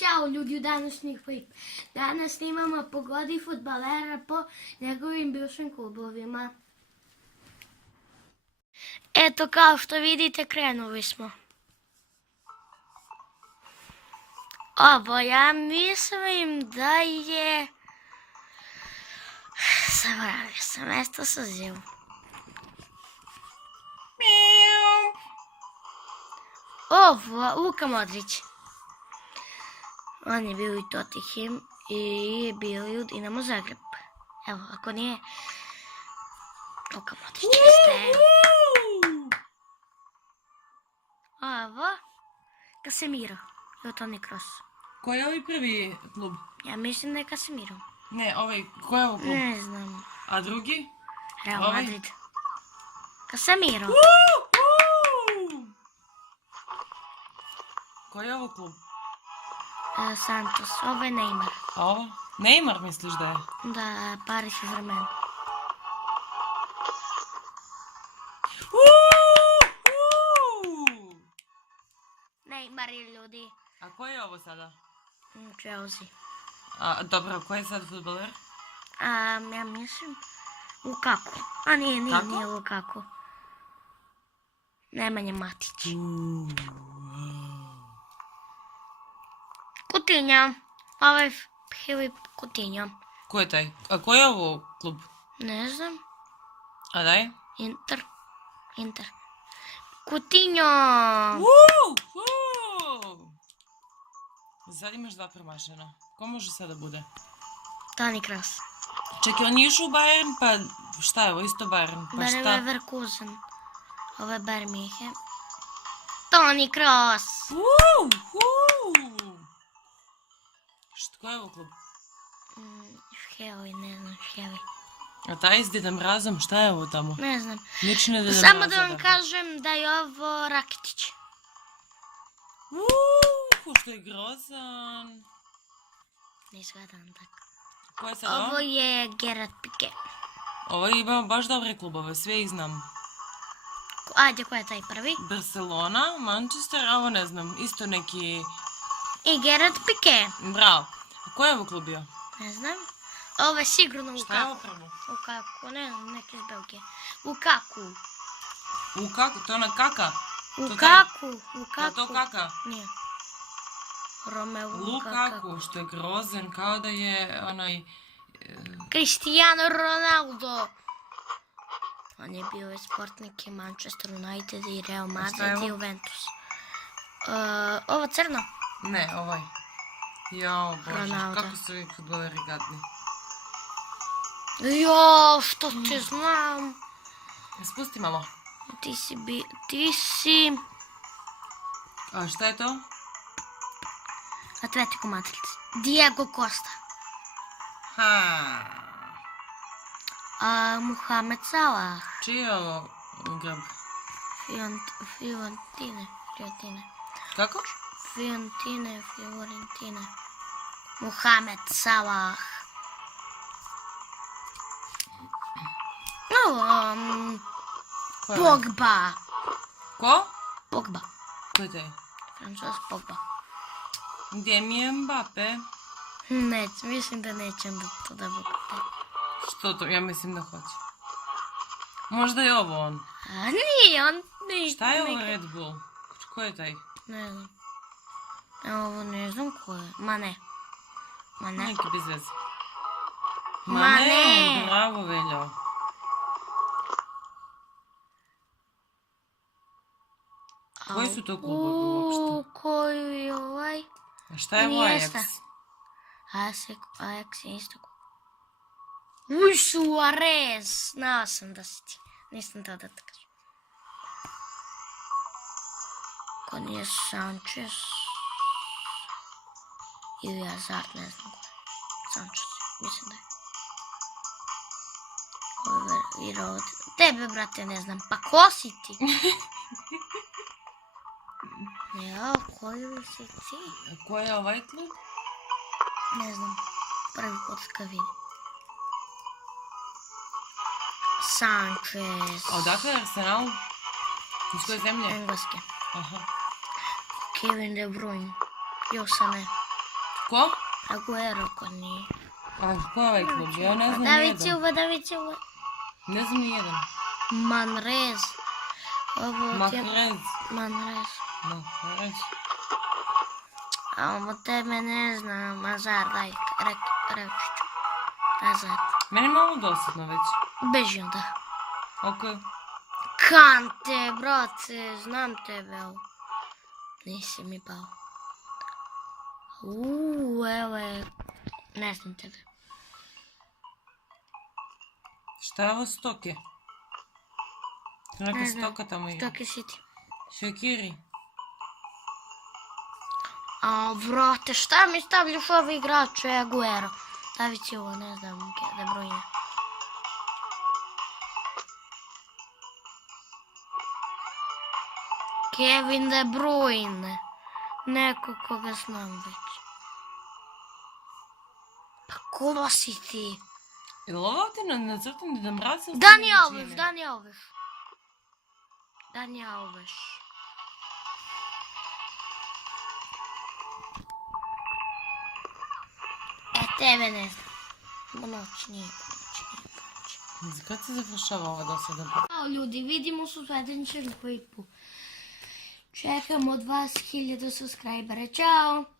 Ćao ljudi u današnjih klip. Danas snimamo pogodi fudbalera po njegovim bivšim klubovima. Eto, kao što vidite, krenuli smo. Ovo ja mislim da je... Zaboravio sam, mesto sa zivu. Ovo, Luka Modrić. On je bio i Tottenham i bio i u Dinamo Zagreb. Evo, ako nije Luka Modrić jeste. Ovo, Casemiro i Toni Kroos. Koji je ovaj prvi klub? Ja mislim da je Casemiro. Ne, ovaj, koji je ovo klub? Ne znam. A drugi? Real Ovaj? Madrid. Casemiro. Koji je ovo klub? Santos. Ovo je Neymar. A ovo? Neymar misliš da je? Da, Paris Saint-Germain. Neymar je ljudi. A koji je ovo sada? Chelsea. Dobro, koji je sad fudbaler? Ja mislim Lukaku. A nije Kako? Lukaku. Nemanja Matić. Coutinho. Ovaj Filip Coutinho. Ko je taj? A koji je ovo klub? Ne znam. A daj? Inter. Coutinho. Sad imaš dva promašena. Ko može sada bude? Toni Kroos. Čekaj, on je išao u Bayern, pa šta je ovo? Isto Bayern, pa Bayer šta? Leverkusen. Ovo je Bayern München. Toni Kroos. Ko je ovo klub? Hevi, ne znam, Hevi. A taj s Dedom Mrazom, šta je ovo tamo? Ne znam. Nič ne Deda Samo Mraza, da vam kažem da je ovo Rakitić. Što je grozan. Ne izgledam tako. Ko je sad ovo? Ovo je Gerard Piqué. Ovo ima baš dobre klubove, sve ih znam. Ajde, ko je taj prvi? Barcelona, Manchester, a ovo ne znam, isto neki... I Gerard Piqué. Bravo. A ko je ovo klub bio? Ne znam. Ovo je sigurno Šta je ovo Lukaku. prvo? Lukaku, ne znam, neki iz Belgije. Lukaku. Lukaku, to je ona kaka? Lukaku. Je li to kaka? Nije. Romelu Lukaku. Lukaku, što je grozan, kao da je onaj... Cristiano Ronaldo. On je bio sportnik i Manchester United i Real Madrid i Juventus. Ovo crno? Ne, ovaj. Jao, Bože, Ronaldo. kako su ovi futboleri gadni. Jo, što te znam. Spusti malo. Ti si... A šta je to? Atletico Madrid. Diego Costa. Mohamed Salah. Čiji je ovo grb? Fiorentine. Kako? Fiorentine. Mohamed Salah. Ko je? Pogba. Ko? Pogba. Ko je taj? Francois Pogba. Gdje mi je Mbappe? Mislim da nećem da to da bude. Što to? Ja mislim da hoće. Možda je ovo on. A nije, on nije. Šta je ovo Red Bull? Ko je taj? Ne znam. Ovo ne znam ko je. Mane. Neki bez veze. Mane. Bravo, Veljo. Koji su to klubovi uopšte? Koji je ovaj? A šta je ovo Ajax? Ajax je isto. Uj, Suarez. Znao sam da si ti. Nisam to da te kažem. Ko nije Sanchez. Ili Hazard, ne znam ko je. Sanchez, mislim da je. Ovo je Rod. Tebe, brate, ne znam. Pa ko si ti? Ja, koju si ti? A ko je ovaj klub? Ne znam. Prvi put kad vidim. Sanchez. A odakle je Arsenal? Iz koje zemlje? Engleske. Aha. Kevin De Bruyne. Još sam ne. Ko? Aguero ko nije. A ko je ovaj klub? Ja ne znam David nijedan. Silva, David Silva. Ne znam nijedan. Manrez. Ovo ti je... Mahrez. Manrez. Mahrez. A ovo tebe ne znam. Azar, daj, reći ću. Azar. Meni je malo dosadno već. Beži onda. Ok. Kante, brate, znam tebe ovo. Nisi mi pao. Evo je. Ne znam tebe. Šta je ovo Stoke? Neka Ne znam. Stoka tamo igra. Stoke City. Shaqiri. A, vrate, šta mi stavljaš ove igrače, Aguero? David Silva, ne znam, De Bruyne. Kevin De Bruyne. Neko koga znam već. Pa ko si ti? Je li ovo ovdje nacrtani da mrazi? Dani Alves, Dani Alves. Dani Alves. Tebe ne znam. Ponoć nije. Kad se završava ova dosada? Ćao ljudi, vidimo se u sljedećem klipu. Čekam od vas 1000 subscribera. Ćao!